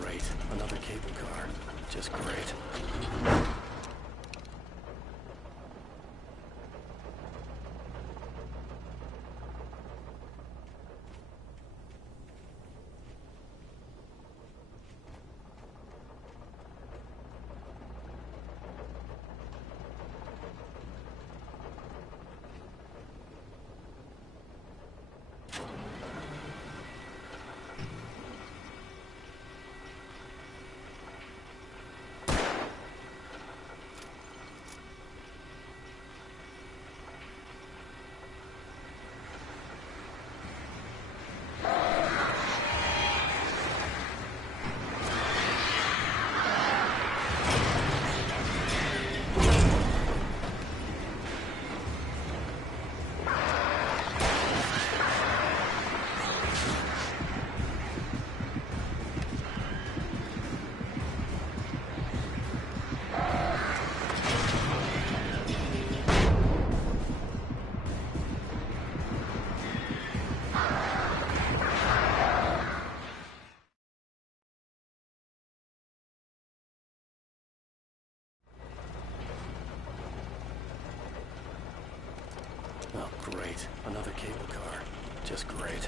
great. Another cable car. Just great. Oh, great. Another cable car. Just great.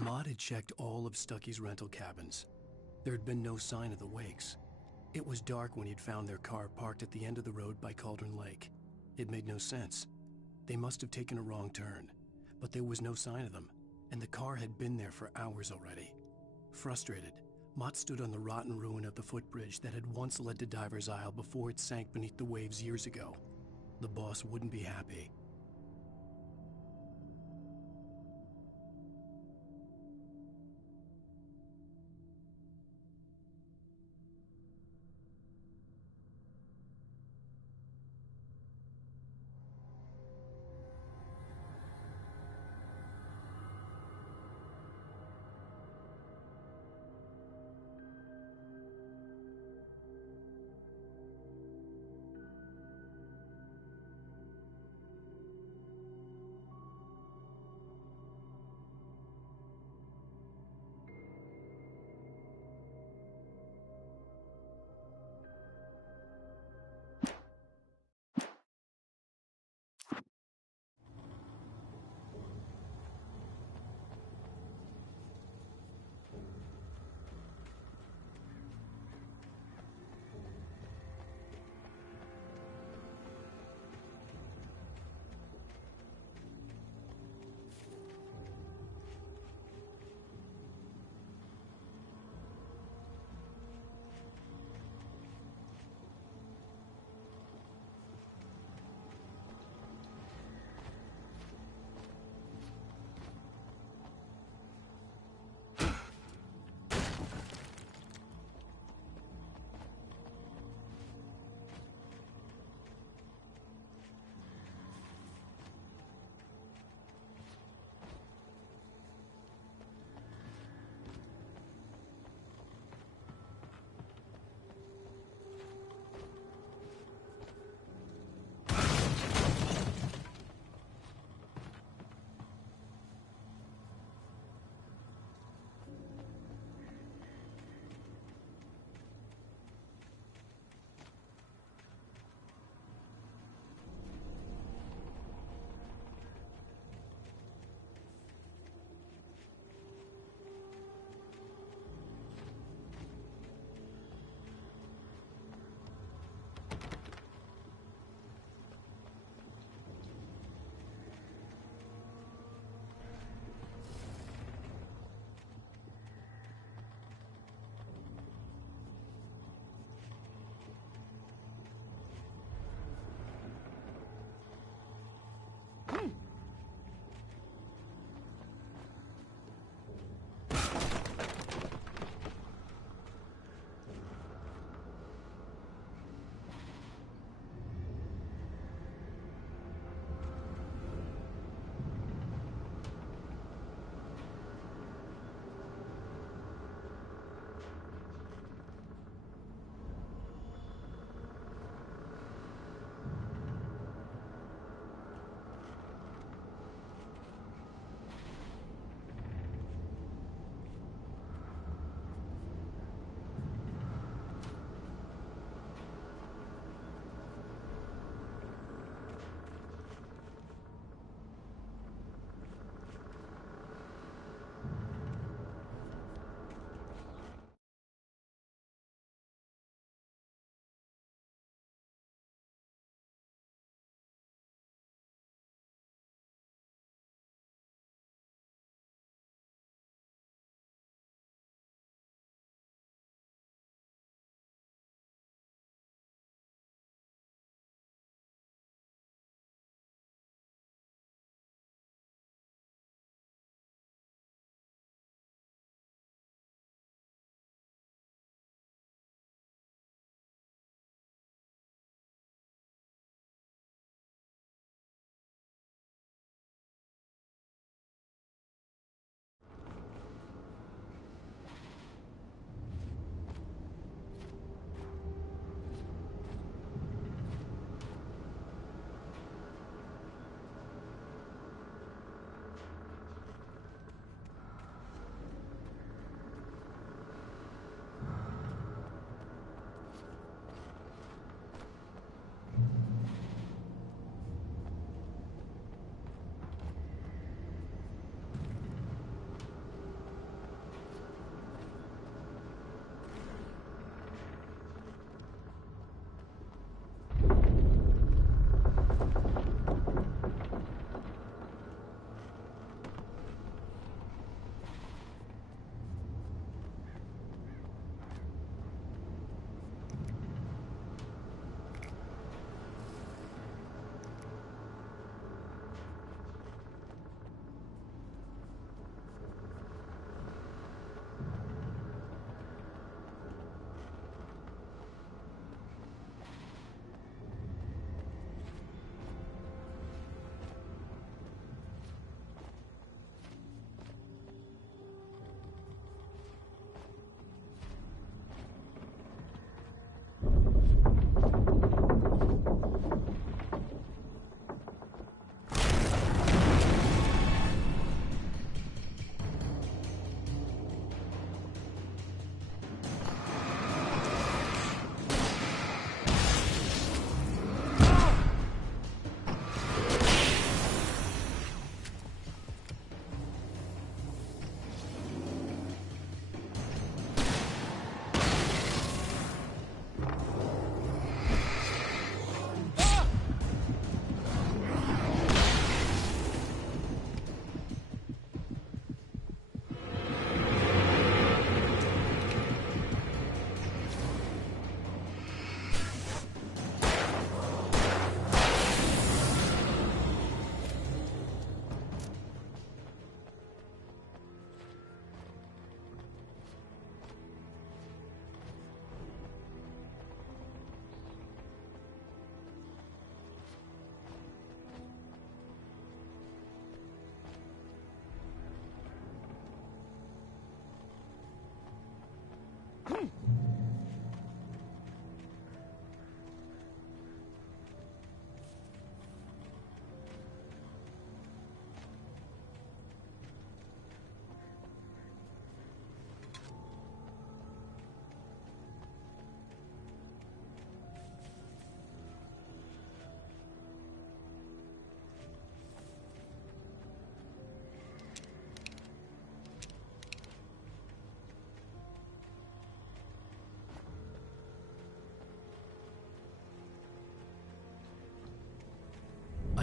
Maud had checked all of Stucky's rental cabins. There had been no sign of the Wakes. It was dark when he'd found their car parked at the end of the road by Cauldron Lake. It made no sense. They must have taken a wrong turn, but there was no sign of them, and the car had been there for hours already. Frustrated, Mott stood on the rotten ruin of the footbridge that had once led to Diver's Isle before it sank beneath the waves years ago. The boss wouldn't be happy.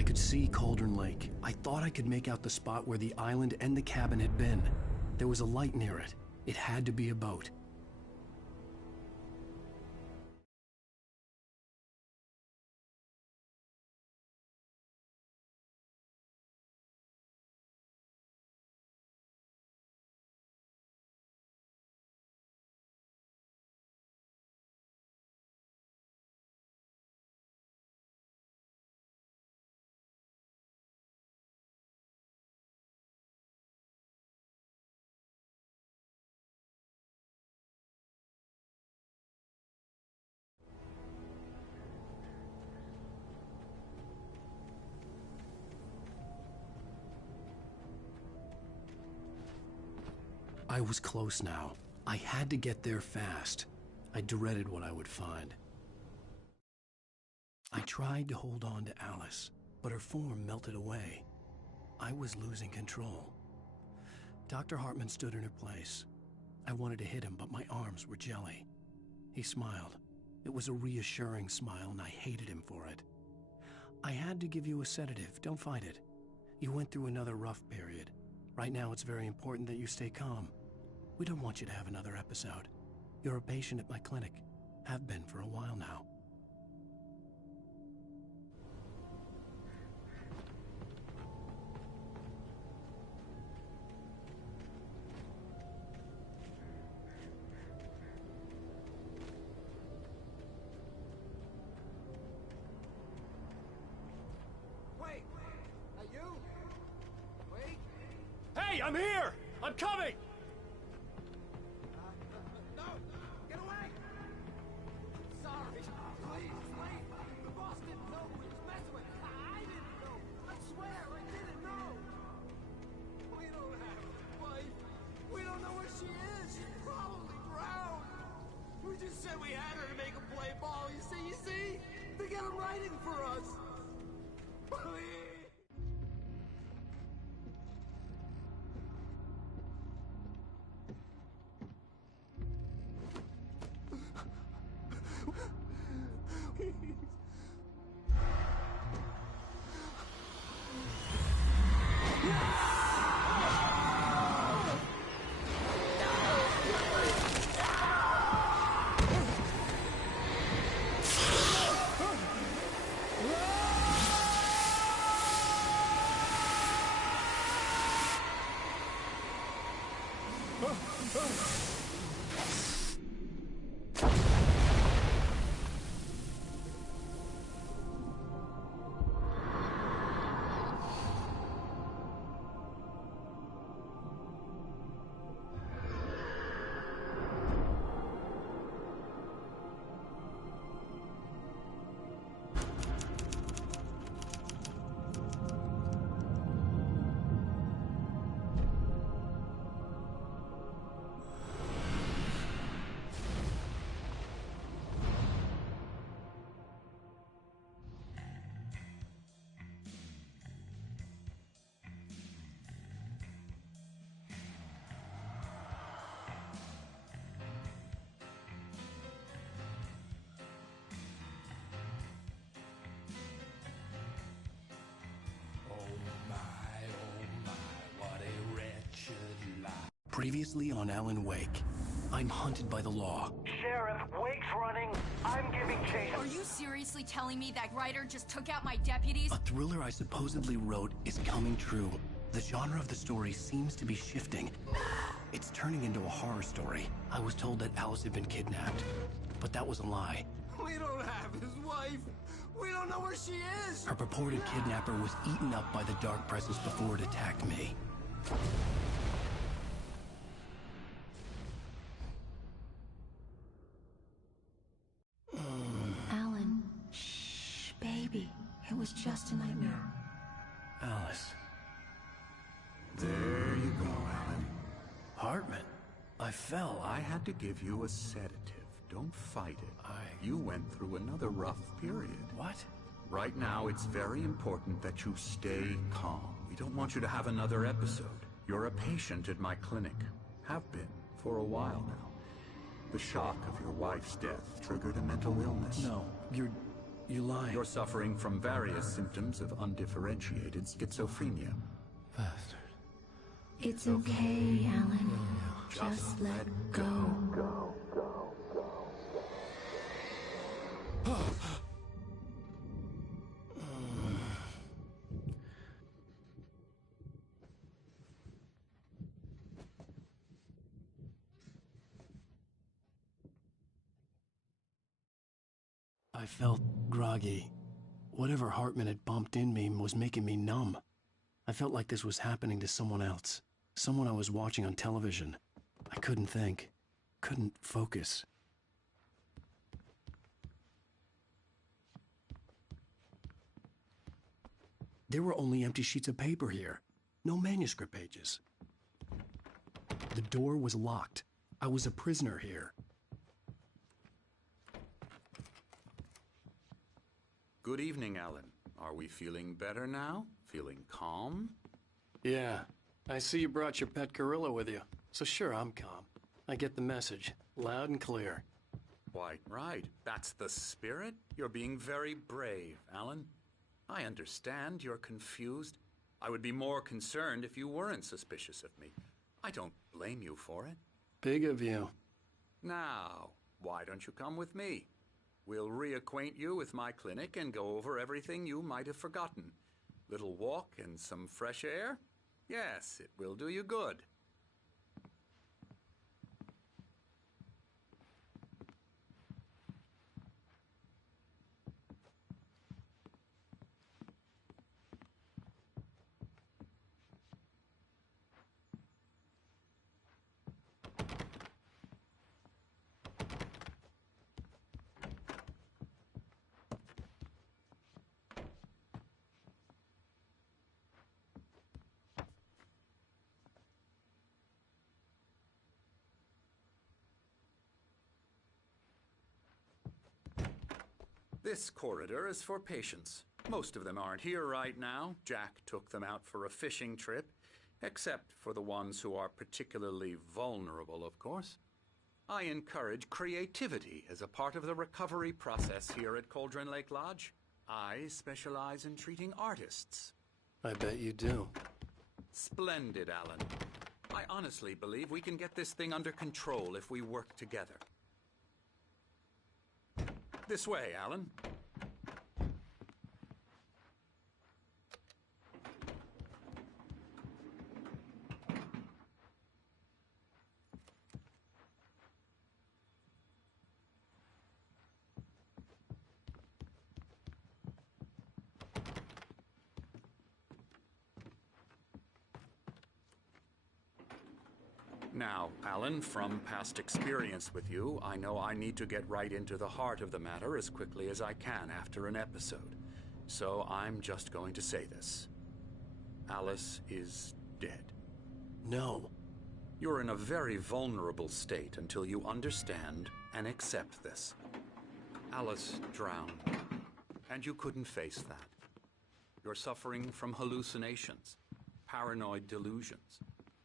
could see Cauldron Lake. I thought I could make out the spot where the island and the cabin had been. There was a light near it. It had to be a boat. I was close now. I had to get there fast. I dreaded what I would find. I tried to hold on to Alice, but her form melted away. I was losing control. Dr. Hartman stood in her place. I wanted to hit him, but my arms were jelly. He smiled. It was a reassuring smile, and I hated him for it. I had to give you a sedative. Don't fight it. You went through another rough period. Right now, it's very important that you stay calm. We don't want you to have another episode. You're a patient at my clinic. Have been for a while now. Wait! Are you? Wait! Hey, I'm here! I'm coming! No! Get away! Sorry. Please, leave. The boss didn't know who he was messing with. I didn't know. I swear, I didn't know. We don't have a wife. We don't know where she is. She's probably drowned. We just said we had her to make a play ball. You see? They got him writing for us. Please. Previously on Alan Wake, I'm hunted by the law. Sheriff, Wake's running. I'm giving chase. Are you seriously telling me that writer just took out my deputies? A thriller I supposedly wrote is coming true. The genre of the story seems to be shifting. It's turning into a horror story. I was told that Alice had been kidnapped, but that was a lie. We don't have his wife. We don't know where she is. Her purported kidnapper was eaten up by the dark presence before it attacked me. Alan, shh, baby. It was just a nightmare. Alice. There you go, Alan. Hartman. I fell. I had to give you a sedative. Don't fight it. You went through another rough period. What? Right now, it's very important that you stay calm. We don't want you to have another episode. You're a patient at my clinic. Have been for a while now. The shock of your wife's death triggered a mental illness. No, you're You lie. You're suffering from various symptoms of undifferentiated schizophrenia. Bastard. It's okay, Alan. Just let go. I felt groggy. Whatever Hartman had bumped in me was making me numb. I felt like this was happening to someone else. Someone I was watching on television. I couldn't think. Couldn't focus. There were only empty sheets of paper here. No manuscript pages. The door was locked. I was a prisoner here. Good evening, Alan. Are we feeling better now? Feeling calm? Yeah. I see you brought your pet gorilla with you. So sure, I'm calm. I get the message. Loud and clear. Quite right. That's the spirit. You're being very brave, Alan. I understand you're confused. I would be more concerned if you weren't suspicious of me. I don't blame you for it. Big of you. Now, why don't you come with me? We'll reacquaint you with my clinic and go over everything you might have forgotten. Little walk and some fresh air? Yes, it will do you good. This corridor is for patients. Most of them aren't here right now. Jack took them out for a fishing trip, except for the ones who are particularly vulnerable, of course. I encourage creativity as a part of the recovery process here at Cauldron Lake Lodge. I specialize in treating artists. I bet you do. Splendid, Alan. I honestly believe we can get this thing under control if we work together. This way, Alan. Now, Alan, from past experience with you, I know I need to get right into the heart of the matter as quickly as I can after an episode. So I'm just going to say this. Alice is dead. No. You're in a very vulnerable state until you understand and accept this. Alice drowned, and you couldn't face that. You're suffering from hallucinations, paranoid delusions,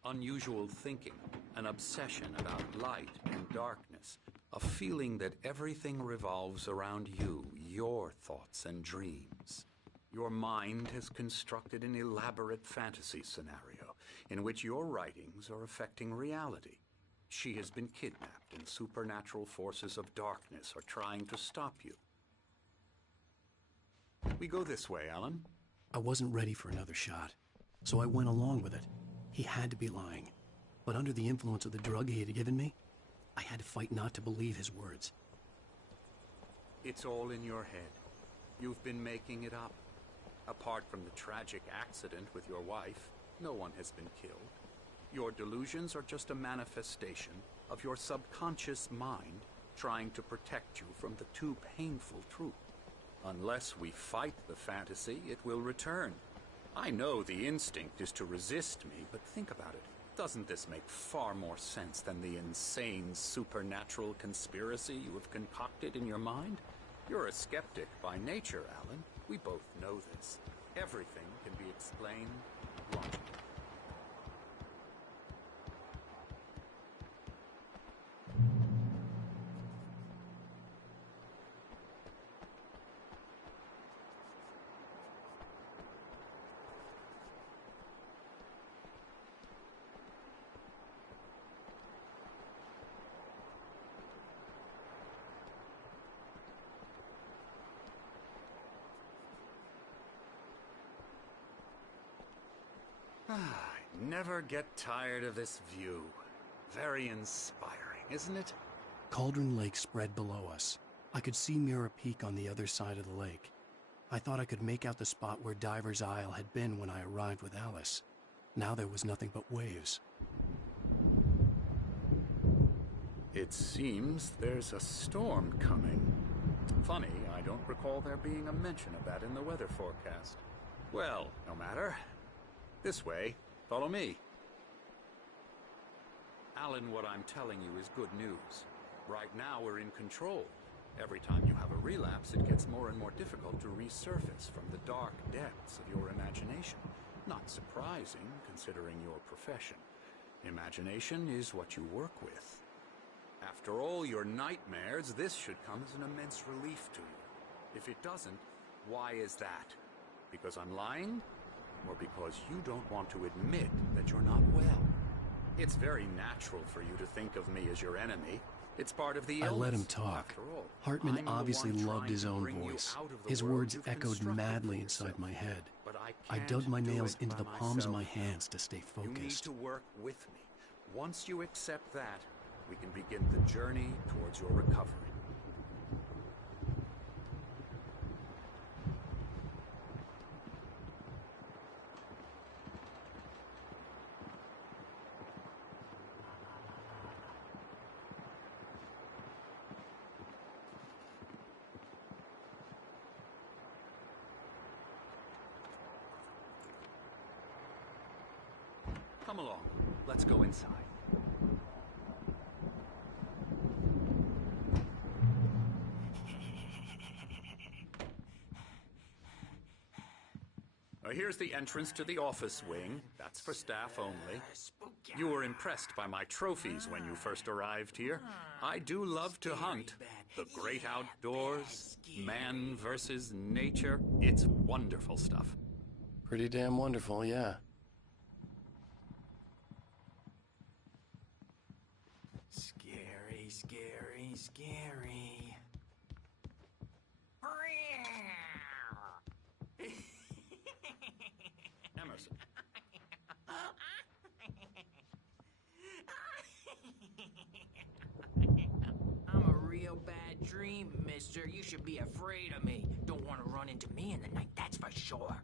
unusual thinking, an obsession about light and darkness, a feeling that everything revolves around you, your thoughts and dreams. Your mind has constructed an elaborate fantasy scenario in which your writings are affecting reality. She has been kidnapped and supernatural forces of darkness are trying to stop you. We go this way, Alan. I wasn't ready for another shot, so I went along with it. He had to be lying. But under the influence of the drug he had given me, I had to fight not to believe his words. It's all in your head. You've been making it up. Apart from the tragic accident with your wife, no one has been killed. Your delusions are just a manifestation of your subconscious mind trying to protect you from the too painful truth. Unless we fight the fantasy, it will return. I know the instinct is to resist me, but think about it. Doesn't this make far more sense than the insane supernatural conspiracy you have concocted in your mind? You're a skeptic by nature, Alan. We both know this. Everything can be explained logically. I never get tired of this view. Very inspiring, isn't it? Cauldron Lake spread below us. I could see Mirror Peak on the other side of the lake. I thought I could make out the spot where Diver's Isle had been when I arrived with Alice. Now there was nothing but waves. It seems there's a storm coming. Funny, I don't recall there being a mention of that in the weather forecast. Well, no matter. This way. Follow me. Alan, what I'm telling you is good news. Right now we're in control. Every time you have a relapse, it gets more and more difficult to resurface from the dark depths of your imagination. Not surprising, considering your profession. Imagination is what you work with. After all your nightmares, this should come as an immense relief to you. If it doesn't, why is that? Because I'm lying? Or because you don't want to admit that you're not well? It's very natural for you to think of me as your enemy. It's part of the illness. I let him talk. After all, Hartman I'm the obviously one loved trying his to own bring you voice. out of the His world words you've echoed constructed madly for inside yourself. my head. But I can't dug my do nails it into by the palms of my myself. hands to stay You need focused. to work with me. Once you accept that, we can begin the journey towards your recovery. Come along. Let's go inside. Here's the entrance to the office wing. That's for staff only. You were impressed by my trophies when you first arrived here. I do love to hunt. The great outdoors, man versus nature. It's wonderful stuff. Pretty damn wonderful, yeah. Scary, scary, scary. Emerson. I'm a real bad dream, mister. You should be afraid of me. Don't want to run into me in the night, that's for sure.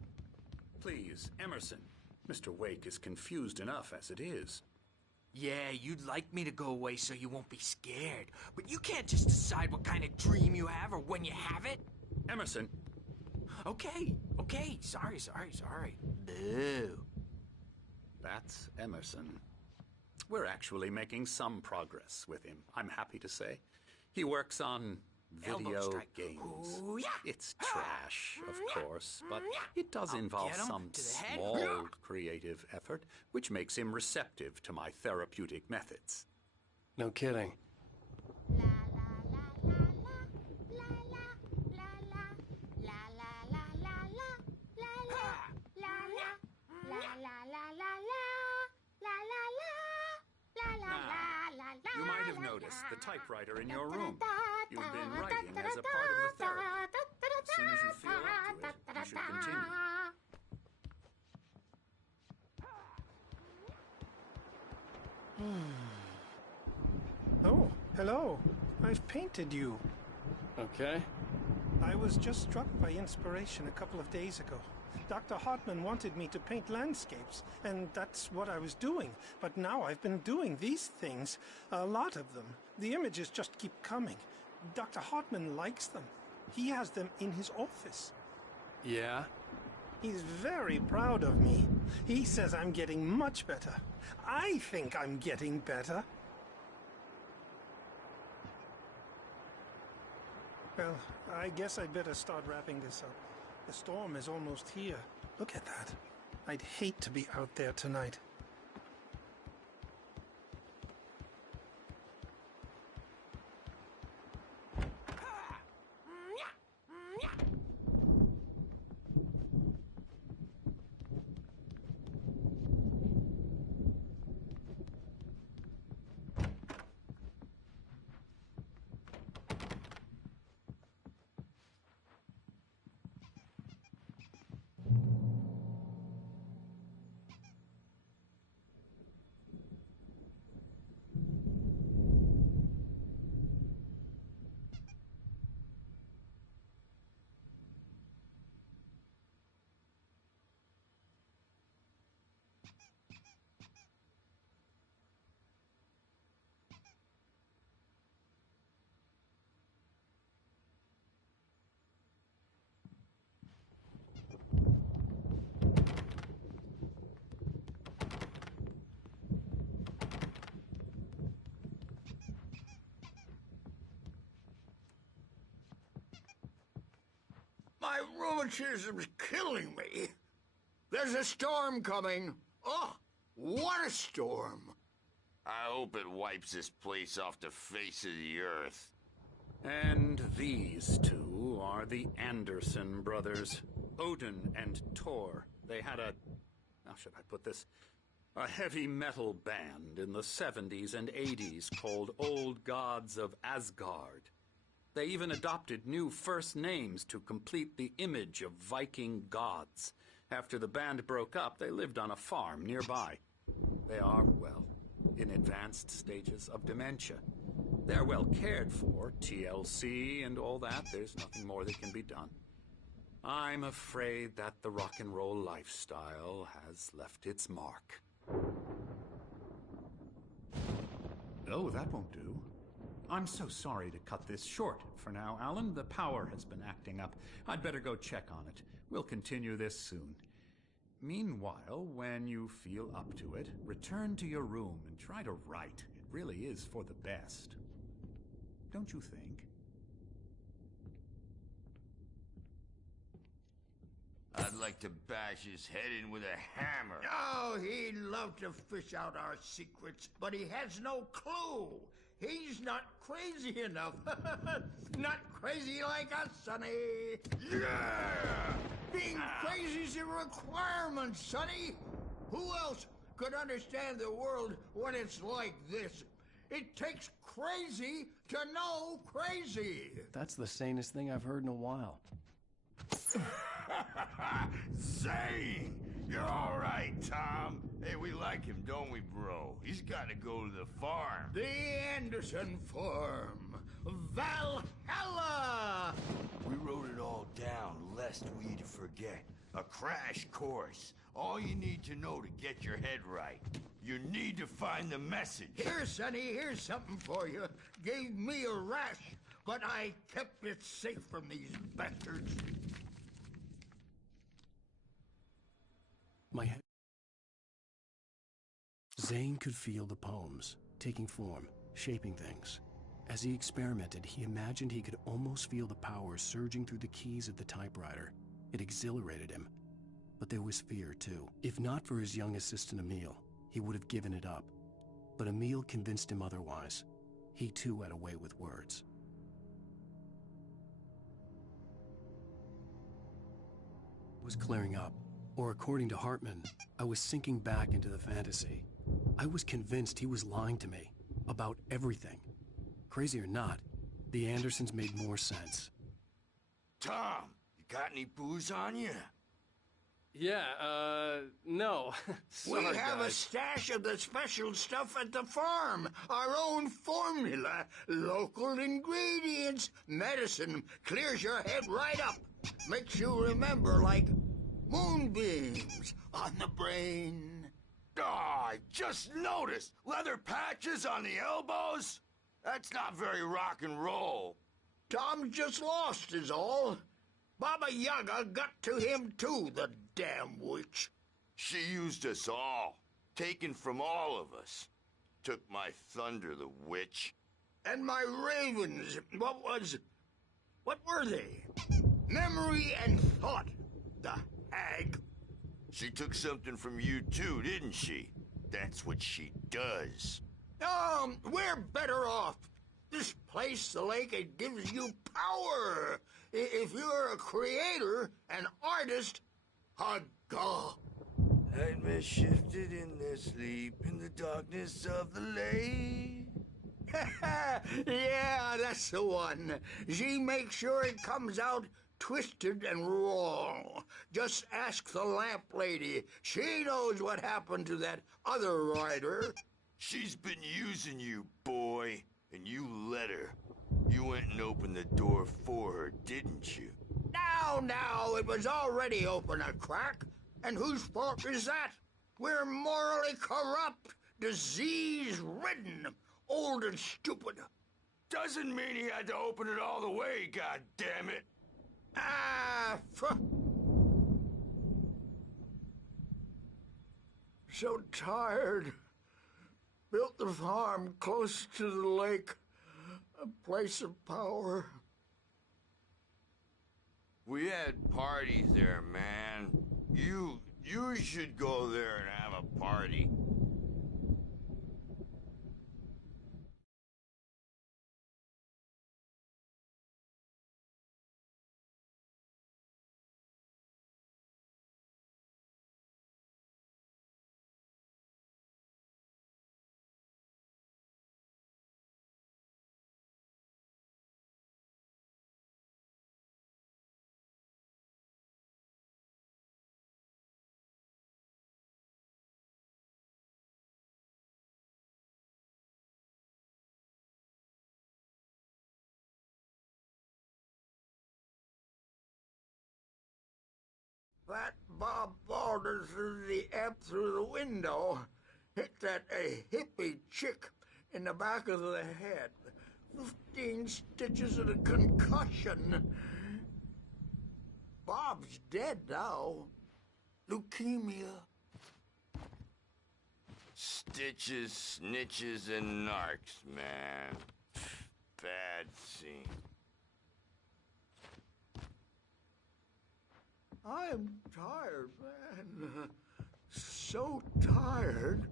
Please, Emerson. Mr. Wake is confused enough as it is. Yeah, you'd like me to go away so you won't be scared. But you can't just decide what kind of dream you have or when you have it. Emerson. Okay. Sorry. Boo. That's Emerson. We're actually making some progress with him, I'm happy to say. He works on Elbow video strike. games. Ooh, yeah. It's trash, of course, but it does I'll involve get him some to the head. small creative effort, which makes him receptive to my therapeutic methods. No kidding. You might have noticed the typewriter in your room. You've been writing as a part of the therapy. As soon as you feel up to it, you should continue. Oh, hello. I've painted you. Okay. I was just struck by inspiration a couple of days ago. Dr. Hartman wanted me to paint landscapes, and that's what I was doing. But now I've been doing these things, a lot of them. The images just keep coming. Dr. Hartman likes them. He has them in his office. Yeah? He's very proud of me. He says I'm getting much better. I think I'm getting better. Well, I guess I'd better start wrapping this up. The storm is almost here. Look at that. I'd hate to be out there tonight. My rheumatism's killing me. There's a storm coming. Oh, what a storm. I hope it wipes this place off the face of the earth. And these two are the Anderson brothers, Odin and Thor. They had how should I put this? A heavy metal band in the 70s and 80s called Old Gods of Asgard. They even adopted new first names to complete the image of Viking gods. After the band broke up, they lived on a farm nearby. They are, well, in advanced stages of dementia. They're well cared for, TLC and all that. There's nothing more that can be done. I'm afraid that the rock and roll lifestyle has left its mark. Oh, that won't do. I'm so sorry to cut this short for now, Alan. The power has been acting up. I'd better go check on it. We'll continue this soon. Meanwhile, when you feel up to it, return to your room and try to write. It really is for the best. Don't you think? I'd like to bash his head in with a hammer. Oh, he'd love to fish out our secrets, but he has no clue. He's not crazy enough. Not crazy like us, Sonny. Yeah! Being crazy's a requirement, Sonny. Who else could understand the world when it's like this? It takes crazy to know crazy. That's the sanest thing I've heard in a while. Zane! You're all right, Tom. Hey, we like him, don't we, bro? He's got to go to the farm. The Anderson Farm. Valhalla! We wrote it all down, lest we'd forget. A crash course. All you need to know to get your head right. You need to find the message. Here, Sonny, here's something for you. Gave me a rash, but I kept it safe from these bastards. My head. Zane could feel the poems, taking form, shaping things. As he experimented, he imagined he could almost feel the power surging through the keys of the typewriter. It exhilarated him. But there was fear, too. If not for his young assistant Emil, he would have given it up. But Emil convinced him otherwise. He, too, had a way with words. It was clearing up. Or according to Hartman, I was sinking back into the fantasy. I was convinced he was lying to me about everything. Crazy or not, the Andersons made more sense. Tom, you got any booze on you? Yeah, no. Sorry, we have guys. a stash of the special stuff at the farm. Our own formula. Local ingredients. Medicine clears your head right up. Makes you remember like moonbeams on the brain. Oh, I just noticed. Leather patches on the elbows? That's not very rock and roll. Tom just lost is all. Baba Yaga got to him too, the damn witch. She used us all. Taken from all of us. Took my thunder, the witch. And my ravens, what were they? Memory and thought, the hag. She took something from you too, didn't she? That's what she does. We're better off. This place, the lake, it gives you power. If you're a creator, an artist, a god. Nightmare shifted in their sleep in the darkness of the lake. Yeah, that's the one. She makes sure it comes out twisted and wrong. Just ask the lamp lady. She knows what happened to that other rider. She's been using you, boy, and you let her. You went and opened the door for her, didn't you? Now, it was already open a crack. And whose fault is that? We're morally corrupt, disease-ridden, old and stupid. Doesn't mean he had to open it all the way, goddammit. So tired. Built the farm close to the lake, a place of power. We had parties there, man. You should go there and have a party. That Bob Balders threw the amp through the window. Hit that hippie chick in the back of the head. 15 stitches and a concussion. Bob's dead now. Leukemia. Stitches, snitches, and narcs, man. Bad scene. I'm tired, man. So tired.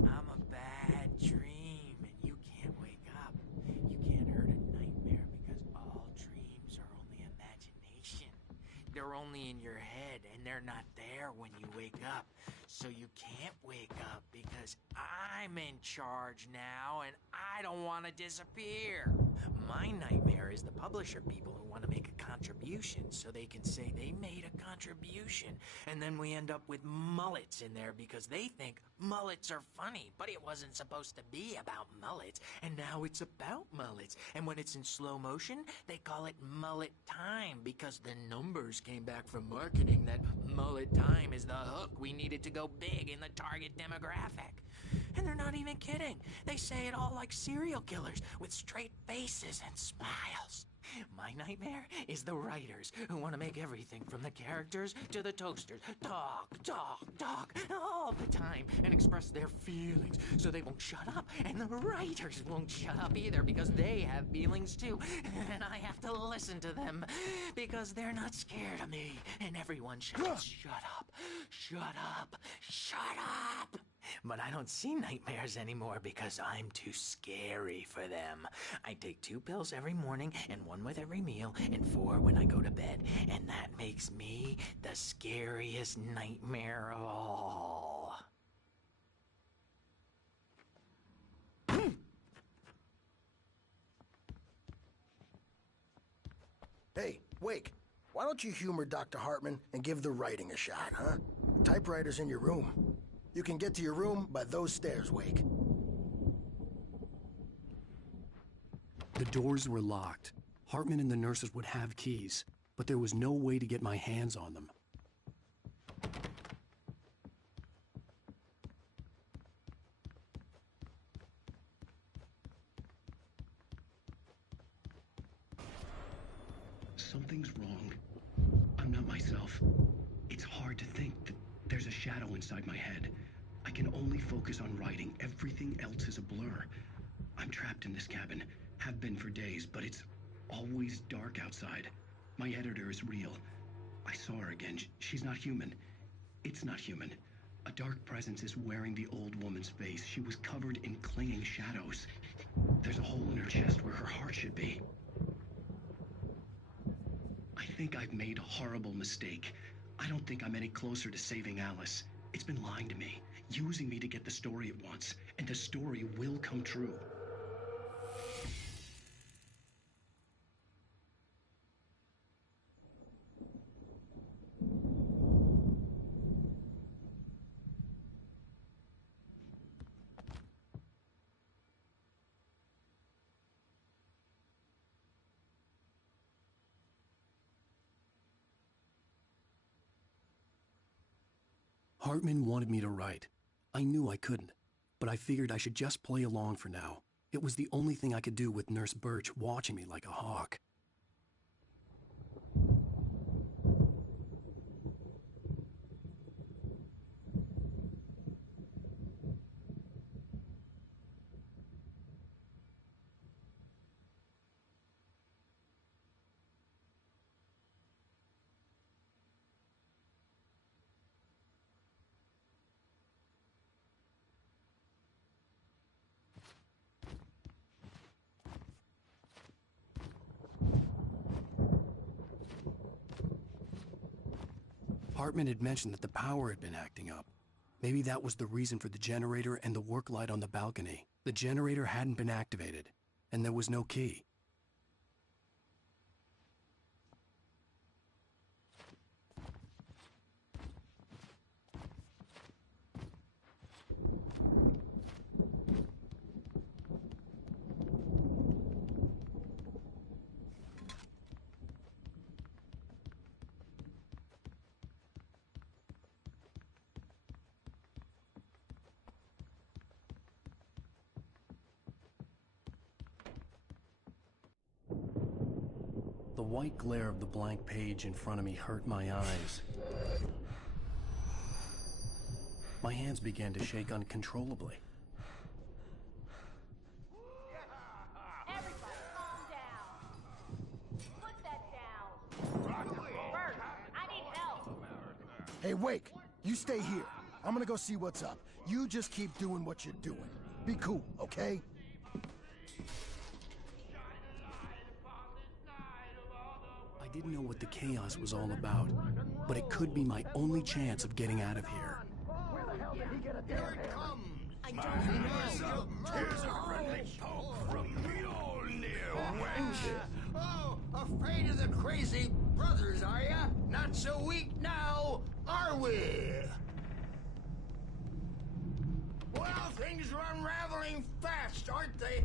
I'm a bad dream, and you can't wake up. You can't hurt a nightmare because all dreams are only imagination. They're only in your head, and they're not there when you wake up. So you can't wake up because I'm in charge now, and I don't want to disappear. My nightmare is the publisher people who want to make a contribution so they can say they made a contribution, and then we end up with mullets in there because they think mullets are funny, but it wasn't supposed to be about mullets, and now it's about mullets. And when it's in slow motion, they call it mullet time because the numbers came back from marketing that mullet time is the hook we needed to go big in the target demographic. And they're not even kidding. They say it all like serial killers with straight faces and smiles. My nightmare is the writers who want to make everything from the characters to the toasters talk all the time and express their feelings so they won't shut up. And the writers won't shut up either because they have feelings too. And I have to listen to them because they're not scared of me. And everyone shouts, shut up, shut up, shut up. But I don't see nightmares anymore because I'm too scary for them. I take 2 pills every morning and 1 with every meal and 4 when I go to bed. And that makes me the scariest nightmare of all. Hey, Wake, why don't you humor Dr. Hartman and give the writing a shot, huh? The typewriter's in your room. You can get to your room by those stairs, Wake. The doors were locked. Hartman and the nurses would have keys, but there was no way to get my hands on them. Something's wrong. I'm not myself. It's hard to think that there's a shadow inside my head. I can only focus on writing. Everything else is a blur. I'm trapped in this cabin. Have been for days, but it's always dark outside. My editor is real. I saw her again. She's not human. It's not human. A dark presence is wearing the old woman's face. She was covered in clinging shadows. There's a hole in her chest where her heart should be. I think I've made a horrible mistake. I don't think I'm any closer to saving Alice. It's been lying to me, using me to get the story it wants, and the story will come true. Hartman wanted me to write. I knew I couldn't, but I figured I should just play along for now. It was the only thing I could do with Nurse Birch watching me like a hawk. Hartman had mentioned that the power had been acting up. Maybe that was the reason for the generator and the work light on the balcony. The generator hadn't been activated, and there was no key. The white glare of the blank page in front of me hurt my eyes. My hands began to shake uncontrollably. Everybody, calm down. Put that down. Bert, I need help. Hey, Wake, you stay here. I'm gonna go see what's up. You just keep doing what you're doing. Be cool, okay? I didn't know what the chaos was all about, but it could be my only chance of getting out of here. Where the hell did he get a damn hair? I don't know. Here's a friendly poke from Mjolnir, wench. Oh, afraid of the crazy brothers, are ya? Not so weak now, are we? Well, things are unraveling fast, aren't they?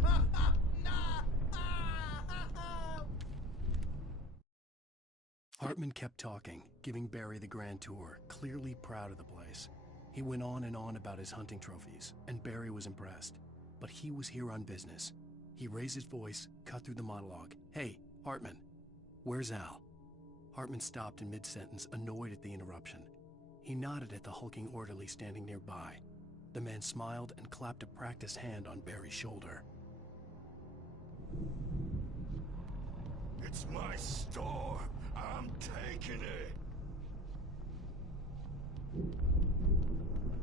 Hartman kept talking, giving Barry the grand tour, clearly proud of the place. He went on and on about his hunting trophies, and Barry was impressed. But he was here on business. He raised his voice, cut through the monologue. Hey, Hartman, where's Al? Hartman stopped in mid-sentence, annoyed at the interruption. He nodded at the hulking orderly standing nearby. The man smiled and clapped a practiced hand on Barry's shoulder. It's my store. I'm taking it.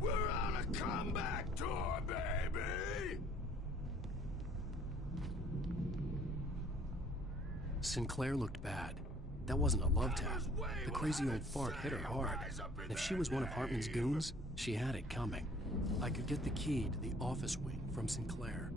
We're on a comeback tour, baby! Sinclair looked bad. That wasn't a love tap. The crazy old fart hit her hard. And if she was one of Hartman's goons, she had it coming. I could get the key to the office wing from Sinclair.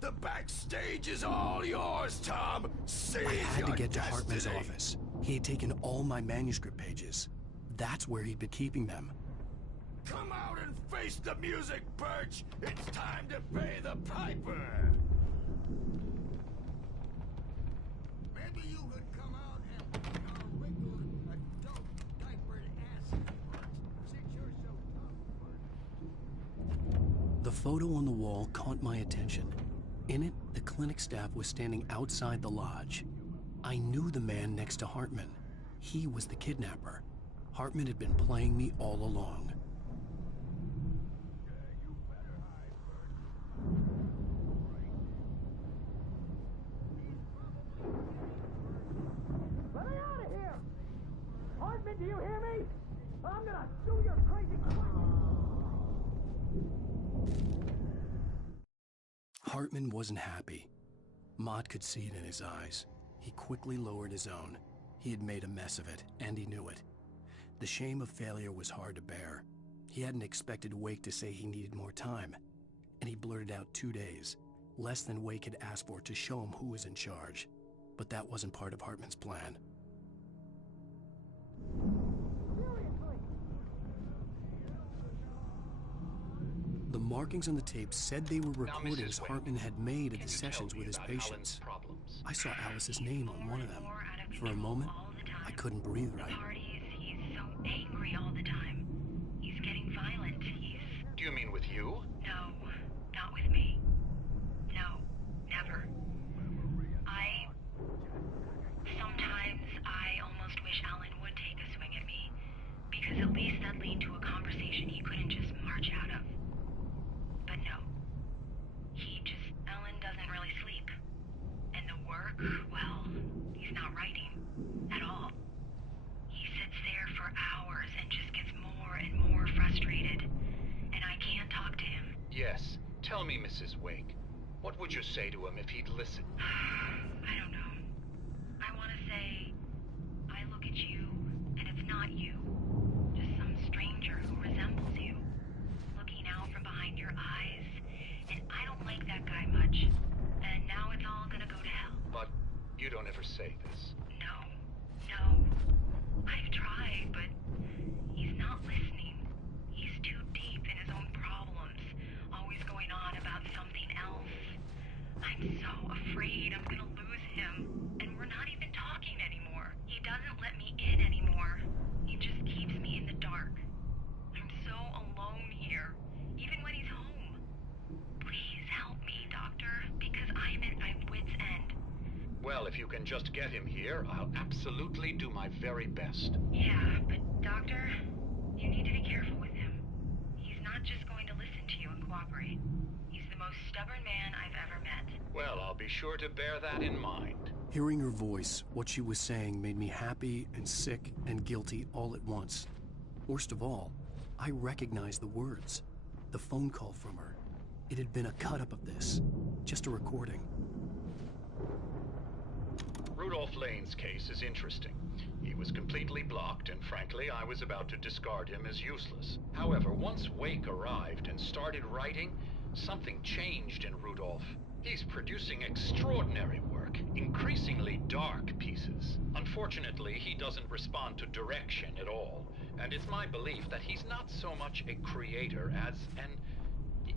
The backstage is all yours, Tom. Save I had to your get to destiny. Hartman's office. He had taken all my manuscript pages. That's where he'd been keeping them. Come out and face the music, Birch. It's time to pay the piper. Maybe you could come out and wiggle a dope diapered ass, Bert, since you're so tough, Bert. The photo on the wall caught my attention. In it, the clinic staff was standing outside the lodge. I knew the man next to Hartman. He was the kidnapper. Hartman had been playing me all along. Hartman, do you hear me? I'm gonna sue your crazy Hartman wasn't happy. Mott could see it in his eyes. He quickly lowered his own. He had made a mess of it, and he knew it. The shame of failure was hard to bear. He hadn't expected Wake to say he needed more time, and he blurted out 2 days, less than Wake had asked for to show him who was in charge. But that wasn't part of Hartman's plan. The markings on the tape said they were recordings Hartman had made at the sessions with his patients. I saw Alice's name on one of them. For a moment, I couldn't breathe right. He's so angry all the time. He's getting violent. Do you mean with you? No, not with me. No, never. Sometimes I almost wish Alan would take a swing at me, because at least that'd lead to a conversation he couldn't just march out of. But no. Alan doesn't really sleep. And the work, well, he's not writing at all. He sits there for hours and just gets more and more frustrated. And I can't talk to him. Yes. Tell me, Mrs. Wake. What would you say to him if he'd listen? I don't know. I want to say, I look at you, and it's not you. Just some stranger who resembles you. Looking out from behind your eyes. And I don't like that guy much. And now it's all gonna go to hell. But you don't ever say this. No. I've tried, but he's not listening. He's too deep in his own problems. Always going on about something else. I'm so afraid I'm gonna lose him. And we're not even talking anymore. He doesn't let me in anymore. He just keeps me in the dark. I'm so alone here, even when he's home. Please help me, Doctor, because I'm at my wit's end. Well, if you can just get him here, I'll absolutely do my very best. Yeah, but Doctor, you need to be careful with him. He's not just going to listen to you and cooperate. He's the most stubborn man I've ever met. Well, I'll be sure to bear that in mind. Hearing her voice, what she was saying made me happy and sick and guilty all at once. Worst of all, I recognized the words. The phone call from her. It had been a cut-up of this. Just a recording. Rudolph Lane's case is interesting. He was completely blocked, and frankly, I was about to discard him as useless. However, once Wake arrived and started writing, something changed in Rudolph. He's producing extraordinary work, increasingly dark pieces. Unfortunately, he doesn't respond to direction at all, and it's my belief that he's not so much a creator as an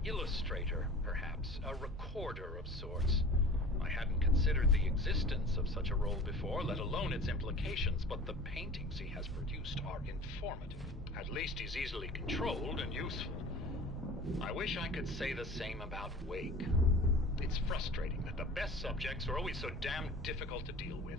illustrator, perhaps, a recorder of sorts. I hadn't considered the existence of such a role before, let alone its implications, but the paintings he has produced are informative. At least he's easily controlled and useful. I wish I could say the same about Wake. It's frustrating that the best subjects are always so damn difficult to deal with.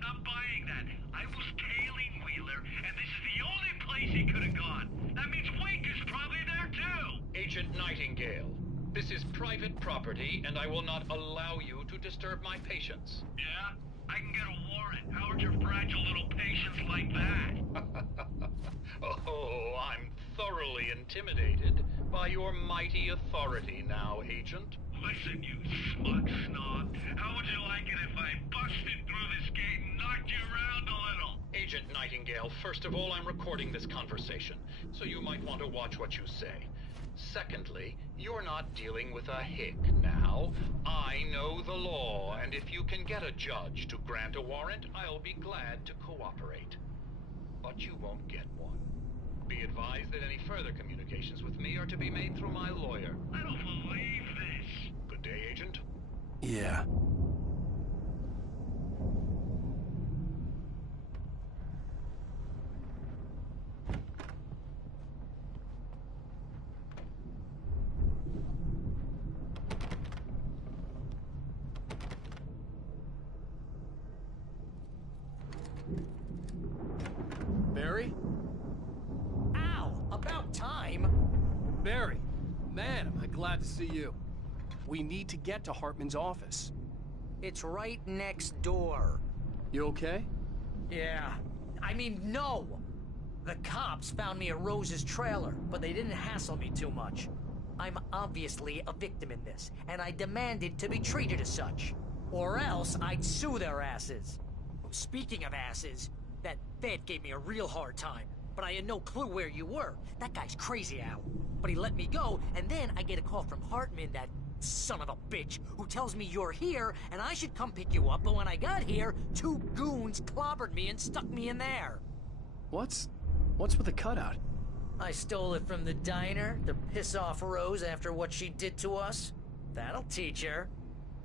Not buying that. I was tailing Wheeler, and this is the only place he could have gone. That means Wake is probably there too! Agent Nightingale, this is private property, and I will not allow you to disturb my patients. Yeah? I can get a warrant. How would your fragile little patients like that? Oh, I'm thoroughly intimidated by your mighty authority now, Agent. Listen, you smug snob. How would you like it if I busted through this gate and knocked you around a little? Agent Nightingale, first of all, I'm recording this conversation, so you might want to watch what you say. Secondly, you're not dealing with a hick now. I know the law, and if you can get a judge to grant a warrant, I'll be glad to cooperate. But you won't get one. Be advised that any further communications with me are to be made through my lawyer. I don't believe this. Good day, Agent. Yeah. Barry? Ow! About time! Barry! Man, am I glad to see you. We need to get to Hartman's office. It's right next door. You okay? Yeah. I mean, no! The cops found me at Rose's trailer, but they didn't hassle me too much. I'm obviously a victim in this, and I demanded to be treated as such. Or else I'd sue their asses. Speaking of asses, that Fed gave me a real hard time, but I had no clue where you were. That guy's crazy, Al. But he let me go, and then I get a call from Hartman, that son of a bitch, who tells me you're here, and I should come pick you up, but when I got here, 2 goons clobbered me and stuck me in there. What's with the cutout? I stole it from the diner to piss off Rose after what she did to us. That'll teach her.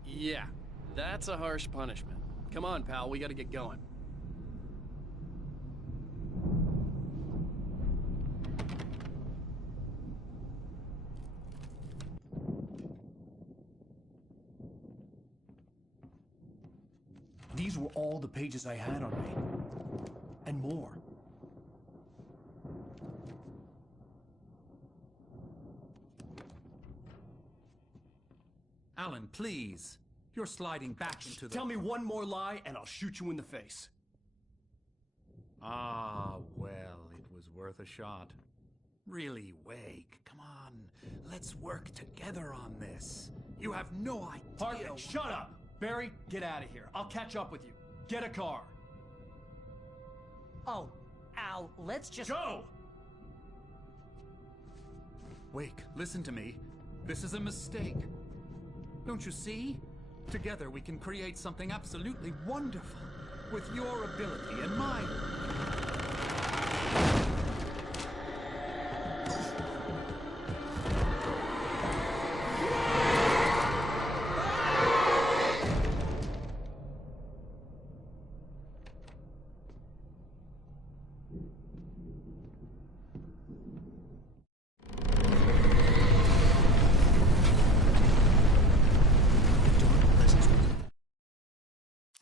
Yeah, that's a harsh punishment. Come on, pal, we gotta get going. These were all the pages I had on me. And more. Alan, please. You're sliding back into the... Tell me one more lie and I'll shoot you in the face. Ah, well, it was worth a shot. Really, Wake, come on. Let's work together on this. You have no idea... Hartman, shut up! Barry, get out of here. I'll catch up with you. Get a car. Oh, Al, let's just... Go! Wake, listen to me. This is a mistake. Don't you see? Together we can create something absolutely wonderful. With your ability and mine.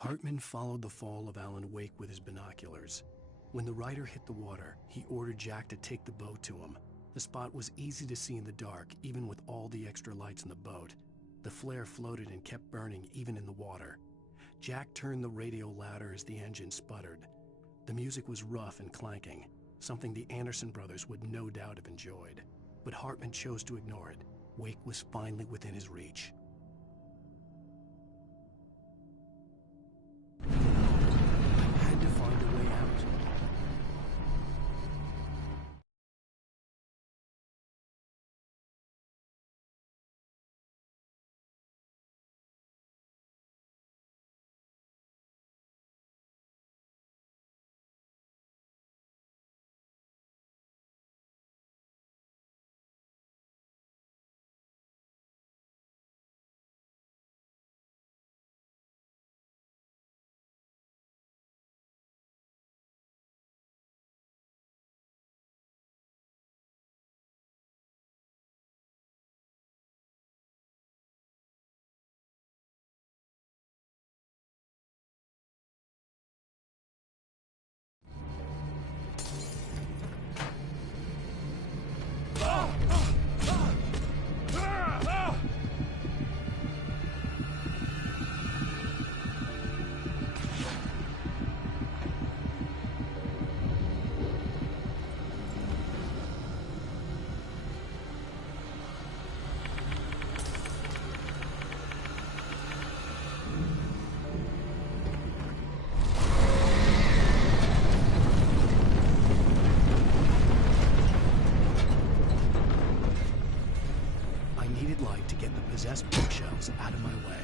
Hartman followed the fall of Alan Wake with his binoculars. When the rider hit the water, he ordered Jack to take the boat to him. The spot was easy to see in the dark, even with all the extra lights in the boat. The flare floated and kept burning even in the water. Jack turned the radio louder as the engine sputtered. The music was rough and clanking, something the Anderson brothers would no doubt have enjoyed. But Hartman chose to ignore it. Wake was finally within his reach. I had to find a way out. Possessed bookshelves out of my way.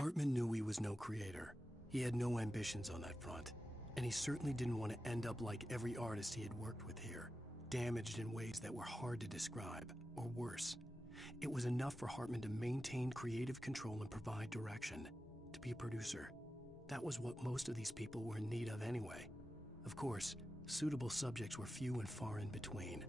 Hartman knew he was no creator. He had no ambitions on that front. And he certainly didn't want to end up like every artist he had worked with here, damaged in ways that were hard to describe, or worse. It was enough for Hartman to maintain creative control and provide direction, to be a producer. That was what most of these people were in need of anyway. Of course, suitable subjects were few and far in between.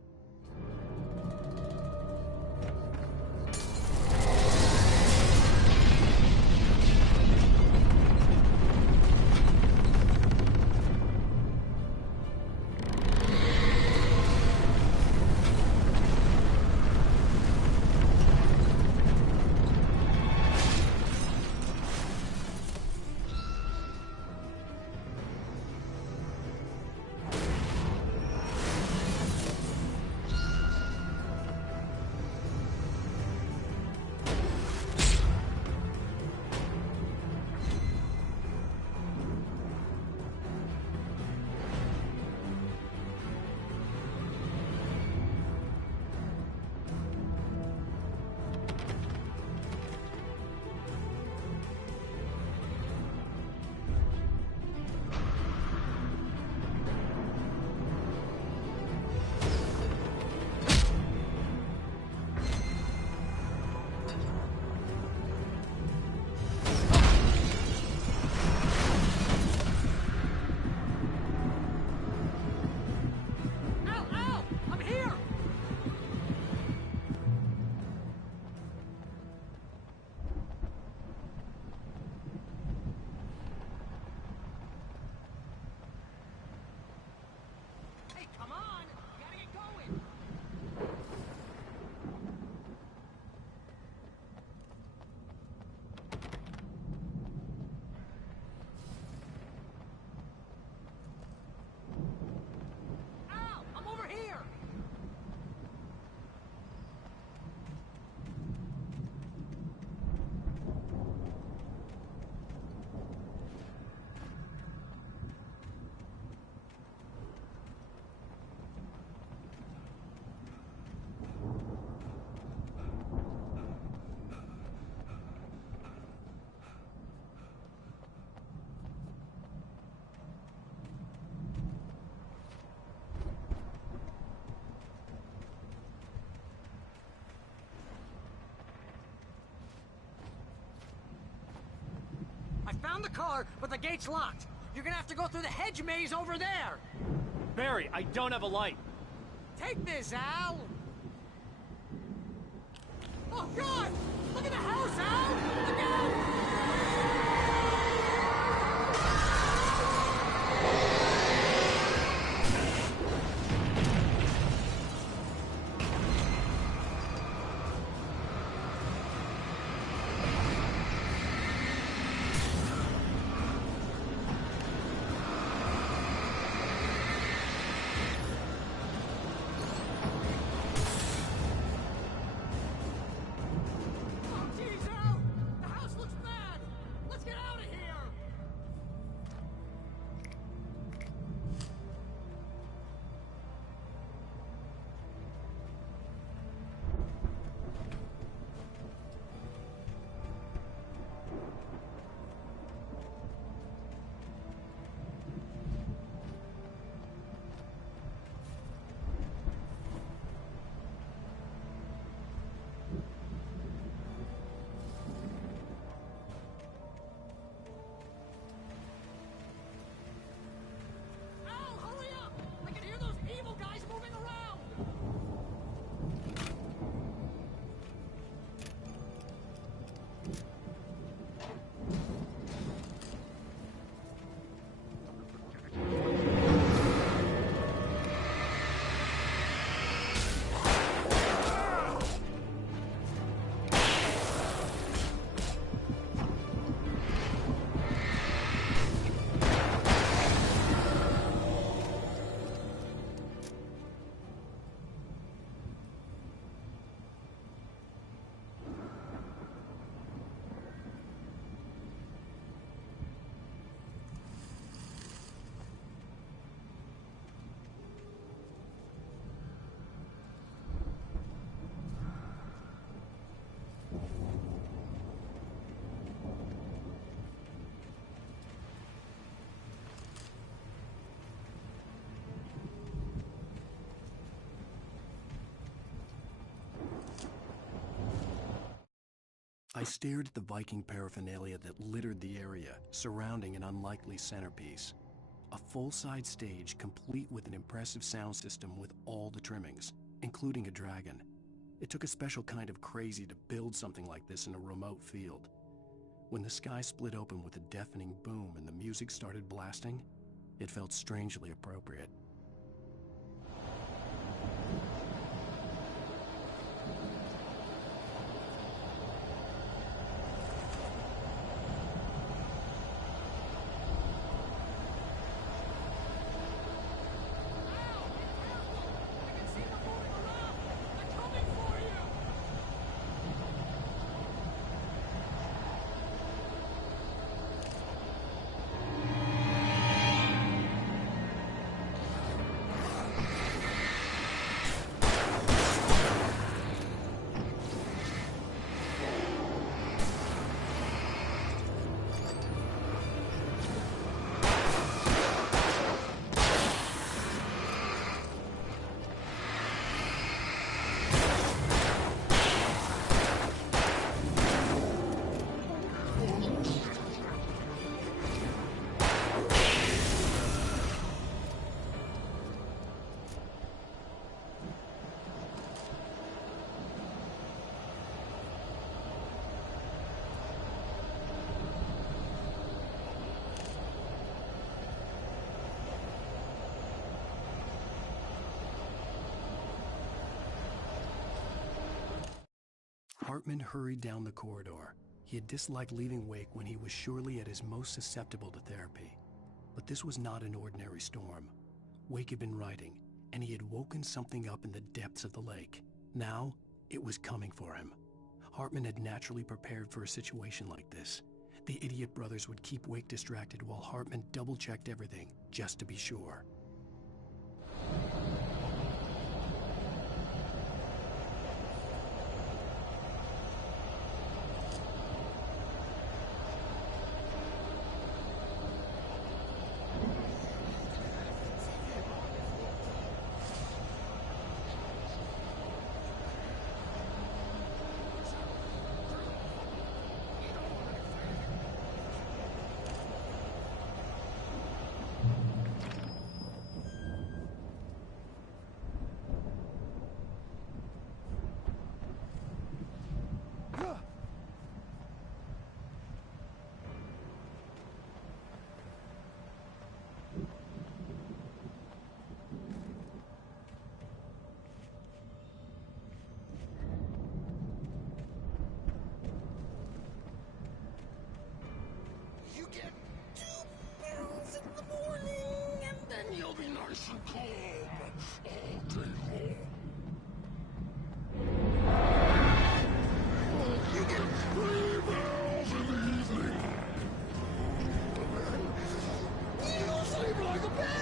Found the car, but the gate's locked. You're gonna have to go through the hedge maze over there. Barry, I don't have a light. Take this, Al. Oh, God! Look at the house, Al! Look out! I stared at the Viking paraphernalia that littered the area, surrounding an unlikely centerpiece. A full-size stage complete with an impressive sound system with all the trimmings, including a dragon. It took a special kind of crazy to build something like this in a remote field. When the sky split open with a deafening boom and the music started blasting, it felt strangely appropriate. Hartman hurried down the corridor. He had disliked leaving Wake when he was surely at his most susceptible to therapy. But this was not an ordinary storm. Wake had been writing, and he had woken something up in the depths of the lake. Now, it was coming for him. Hartman had naturally prepared for a situation like this. The idiot brothers would keep Wake distracted while Hartman double-checked everything, just to be sure. You'll be nice and calm all day long. You get 3 barrels in the evening. You sleep like a baby.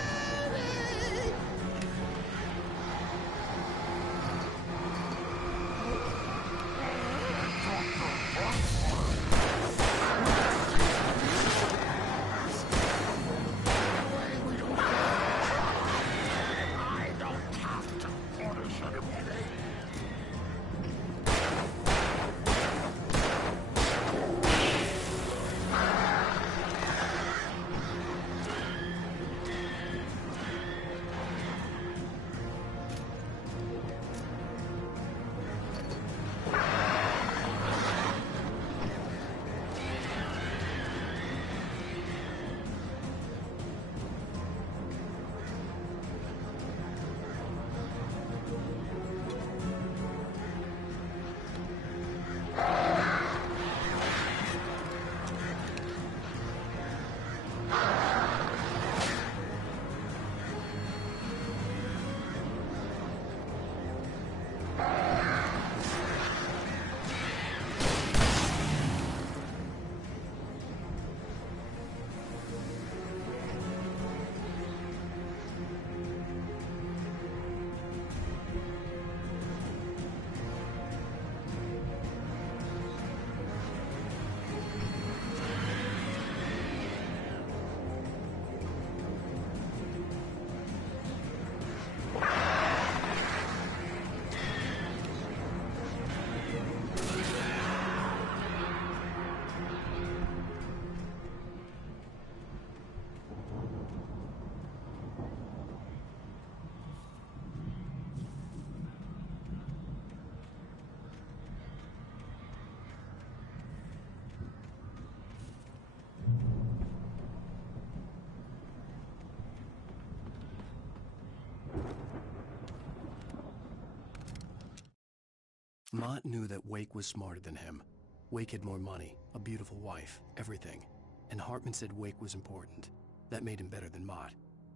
Mott knew that Wake was smarter than him. Wake had more money, a beautiful wife, everything. And Hartman said Wake was important. That made him better than Mott.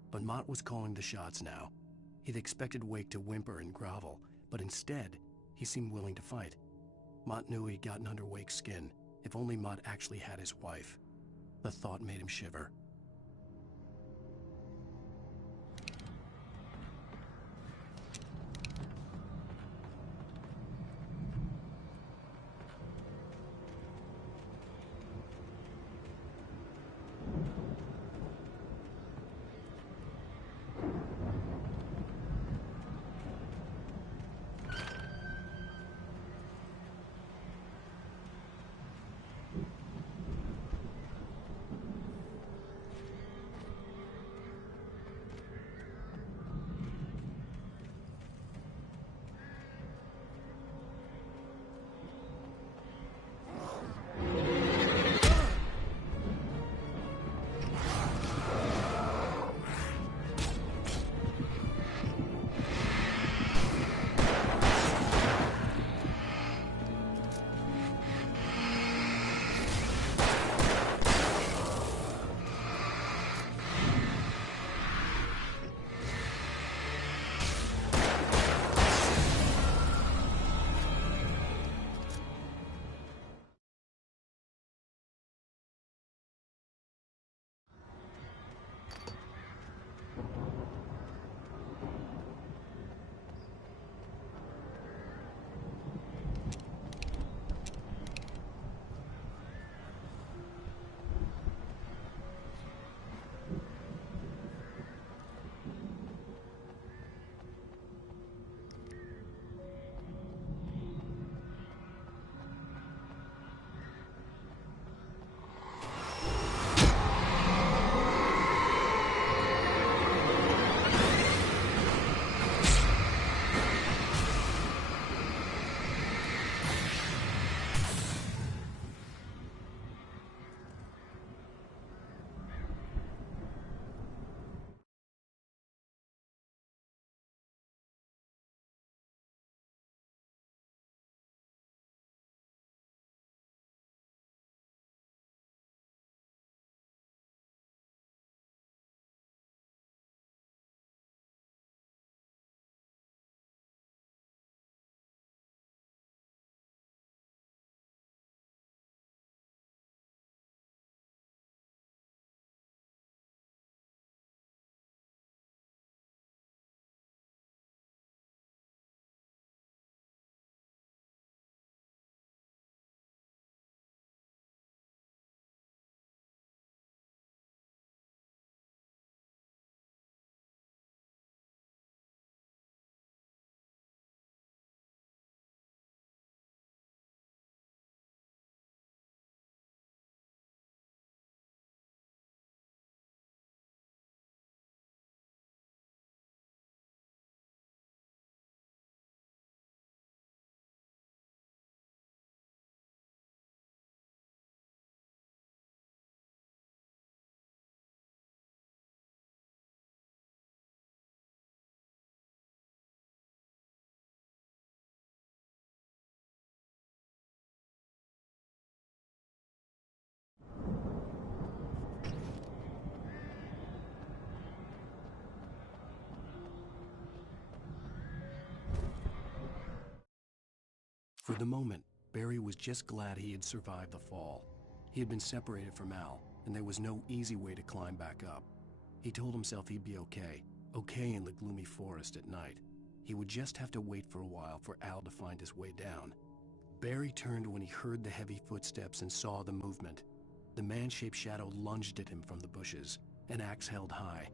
But Mott was calling the shots now. He'd expected Wake to whimper and grovel, but instead, he seemed willing to fight. Mott knew he'd gotten under Wake's skin. If only Mott actually had his wife. The thought made him shiver. For the moment, Barry was just glad he had survived the fall. He had been separated from Al, and there was no easy way to climb back up. He told himself he'd be okay in the gloomy forest at night. He would just have to wait for a while for Al to find his way down. Barry turned when he heard the heavy footsteps and saw the movement. The man-shaped shadow lunged at him from the bushes, an axe held high.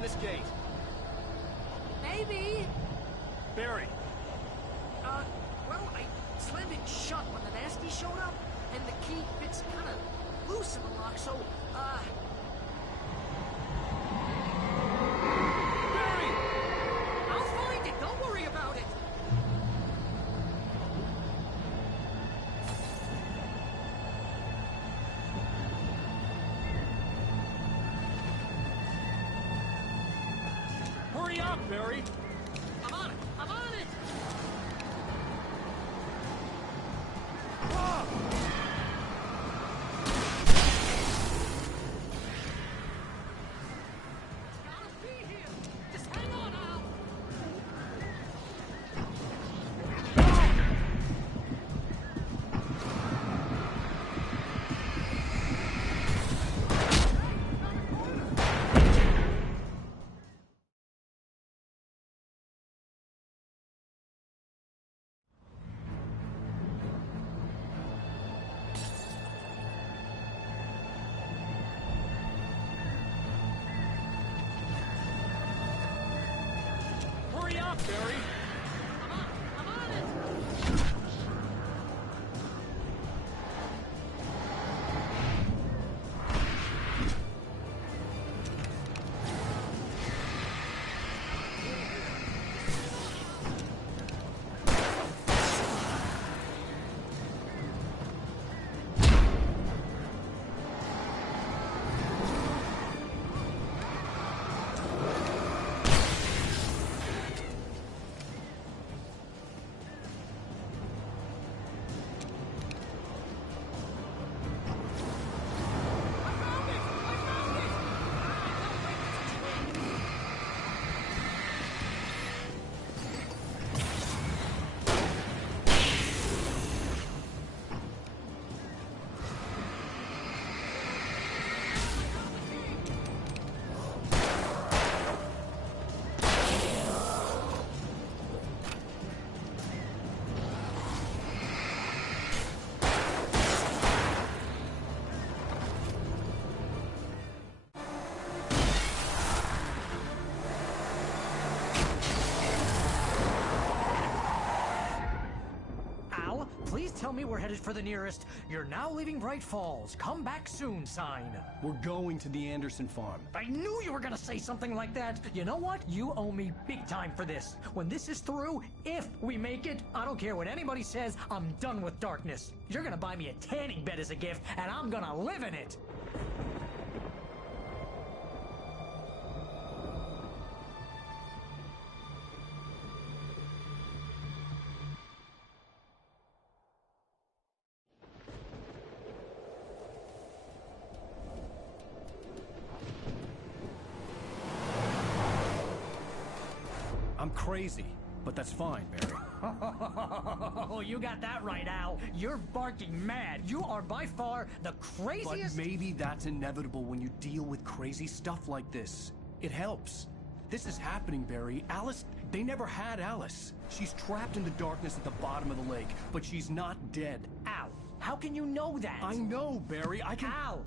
open this gate? Maybe. Barry. Well, I slammed it shut when the nasty showed up, and the key fits kind of loose in the lock, so, Barry! I'll find it, don't worry about it! Hurry up, Barry! I'm on it! I'm on it! Hurry up, Barry! I'm on it! Please tell me we're headed for the nearest "You're now leaving Bright Falls. Come back soon" sign. We're going to the Anderson farm. I knew you were gonna say something like that. You know what? You owe me big time for this. When this is through, if we make it, I don't care what anybody says, I'm done with darkness. You're gonna buy me a tanning bed as a gift, and I'm gonna live in it. I'm crazy, but that's fine, Barry. Oh, you got that right, Al. You're barking mad. You are by far the craziest... But maybe that's inevitable when you deal with crazy stuff like this. It helps. This is happening, Barry. Alice, they never had Alice. She's trapped in the darkness at the bottom of the lake, but she's not dead. Al, how can you know that? I know, Barry. I can... Al,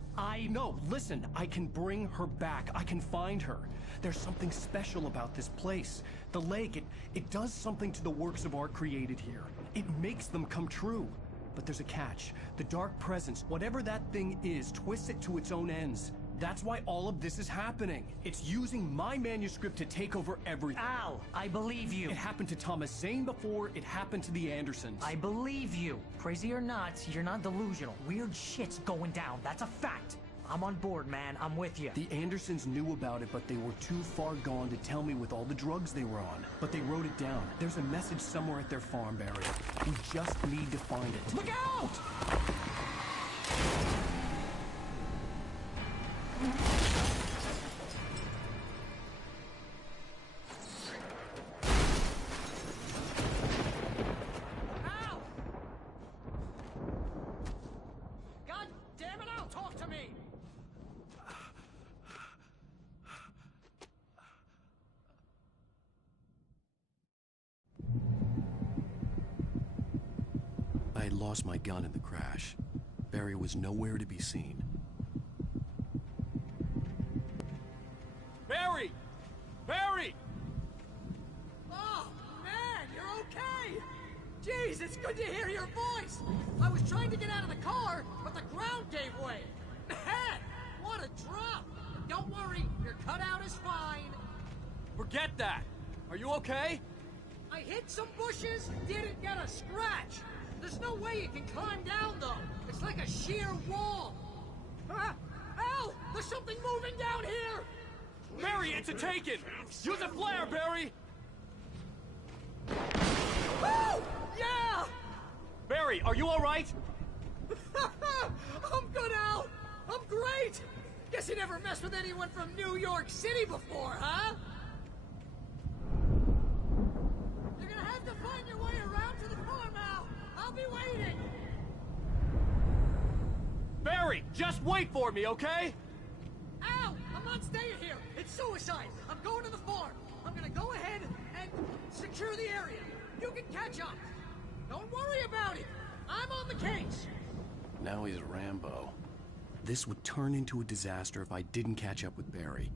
No, listen. I can bring her back. I can find her. There's something special about this place. The lake, it does something to the works of art created here. It makes them come true. But there's a catch. The dark presence, whatever that thing is, twists it to its own ends. That's why all of this is happening. It's using my manuscript to take over everything. Al, I believe you. It happened to Thomas Zane before, it happened to the Andersons. I believe you. Crazy or not, you're not delusional. Weird shit's going down. That's a fact. I'm on board, man. I'm with you. The Andersons knew about it, but they were too far gone to tell me with all the drugs they were on. But they wrote it down. There's a message somewhere at their farm, Barry. We just need to find it. Look out! Al! God damn it, Al, talk to me! I had lost my gun in the crash. Barry was nowhere to be seen. Barry! Barry! Oh, man, you're okay! Jeez, it's good to hear your voice! I was trying to get out of the car, but the ground gave way. Man, what a drop! Don't worry, your cutout is fine. Forget that! Are you okay? I hit some bushes, didn't get a scratch. There's no way you can climb down, though. It's like a sheer wall. Al! There's something moving down here! Barry, it's a taken! Use a flare, Barry! Woo! Yeah! Barry, are you alright? I'm good, Al! I'm great! Guess you never messed with anyone from New York City before, huh? You're gonna have to find your way around to the farm, Al! I'll be waiting! Barry, just wait for me, okay? Al! I'm not staying here! It's suicide! I'm going to the farm! I'm gonna go ahead and secure the area. You can catch up. Don't worry about it. I'm on the case. Now he's Rambo. This would turn into a disaster if I didn't catch up with Barry.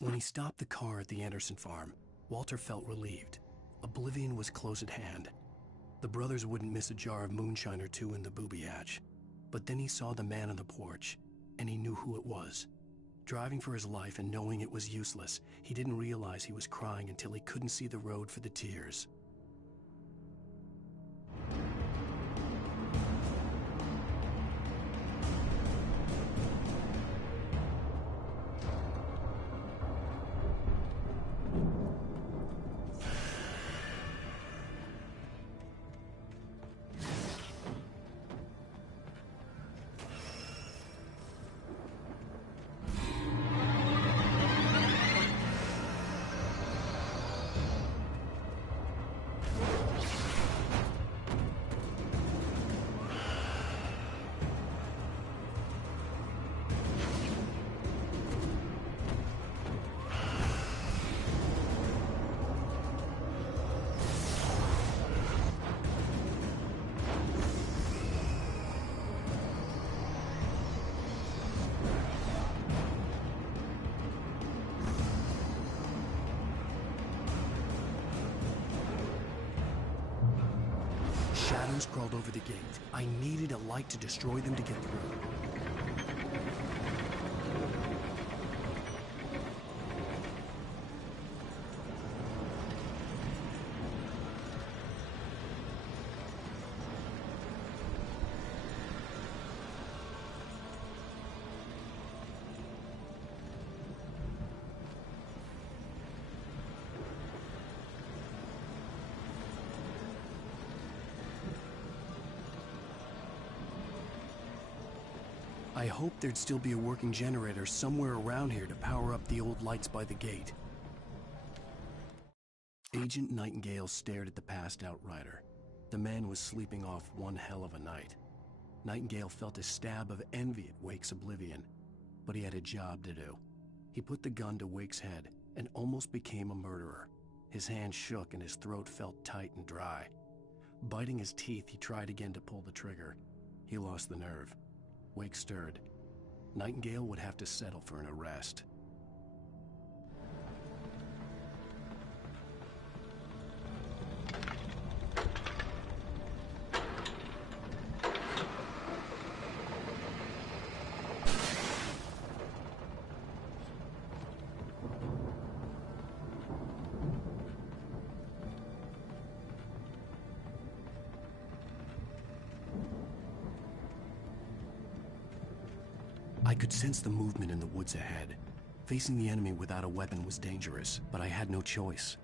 When he stopped the car at the Anderson farm, Walter felt relieved. Oblivion was close at hand. The brothers wouldn't miss a jar of moonshine or two in the booby hatch. But then he saw the man on the porch, and he knew who it was. Driving for his life and knowing it was useless, he didn't realize he was crying until he couldn't see the road for the tears. shadows crawled over the gate. I needed a light to destroy them to get through. I hoped there'd still be a working generator somewhere around here to power up the old lights by the gate. Agent Nightingale stared at the passed-out rider. The man was sleeping off one hell of a night. Nightingale felt a stab of envy at Wake's oblivion, but he had a job to do. He put the gun to Wake's head and almost became a murderer. His hand shook and his throat felt tight and dry. Biting his teeth, he tried again to pull the trigger. He lost the nerve. Wake stirred. Nightingale would have to settle for an arrest. I could sense the movement in the woods ahead. Facing the enemy without a weapon was dangerous, but I had no choice.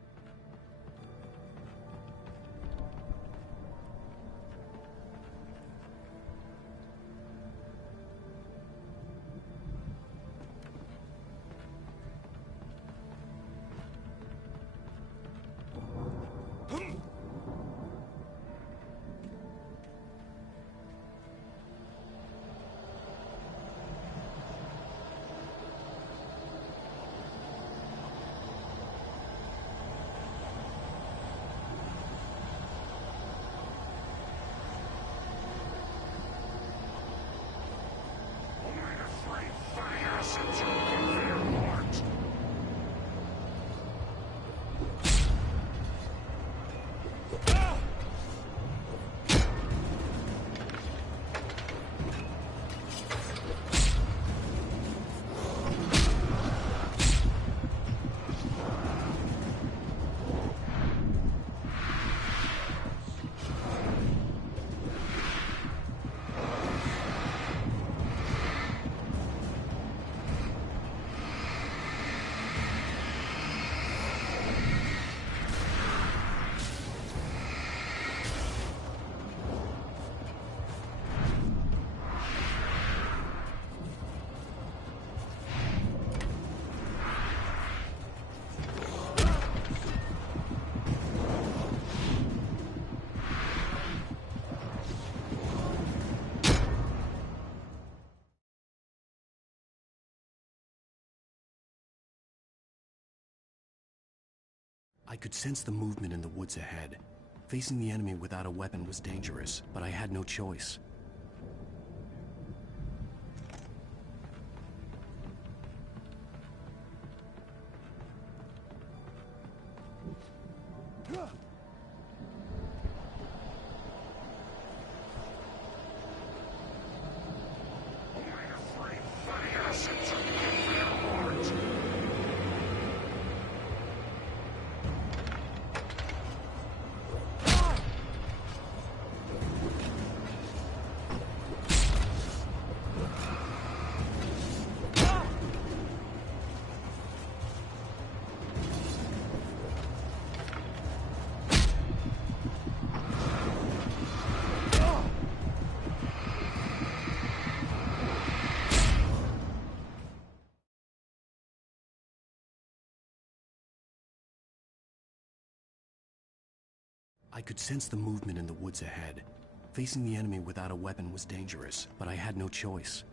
I could sense the movement in the woods ahead. Facing the enemy without a weapon was dangerous, but I had no choice. I could sense the movement in the woods ahead. Facing the enemy without a weapon was dangerous, but I had no choice.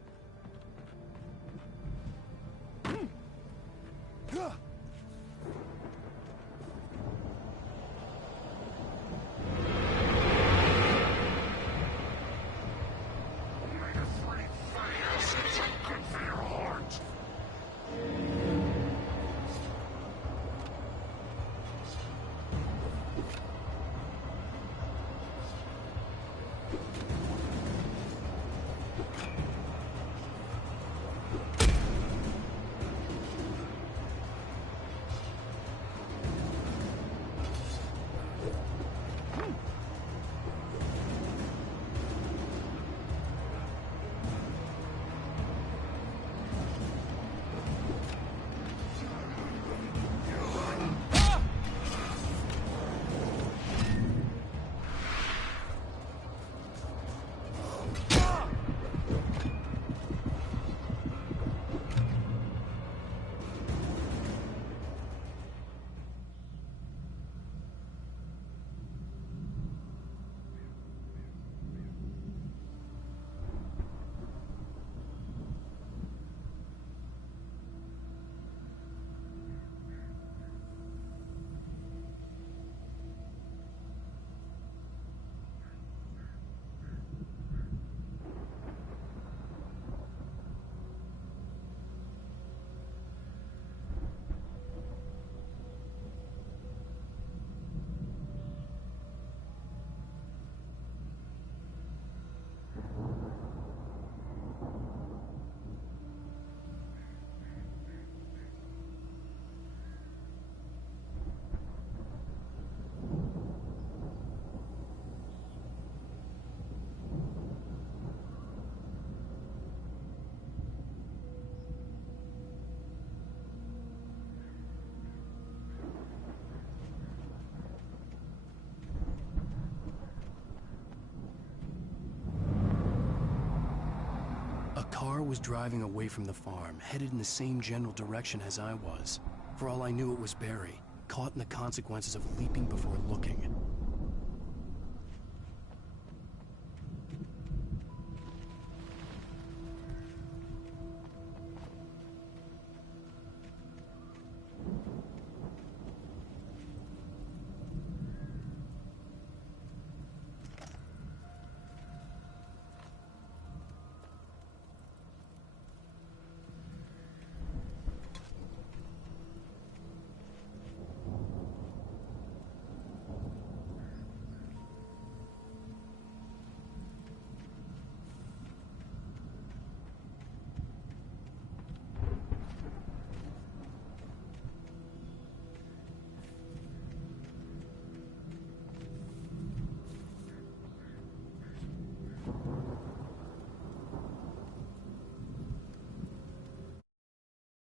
A car was driving away from the farm, headed in the same general direction as I was. For all I knew, it was Barry, caught in the consequences of leaping before looking.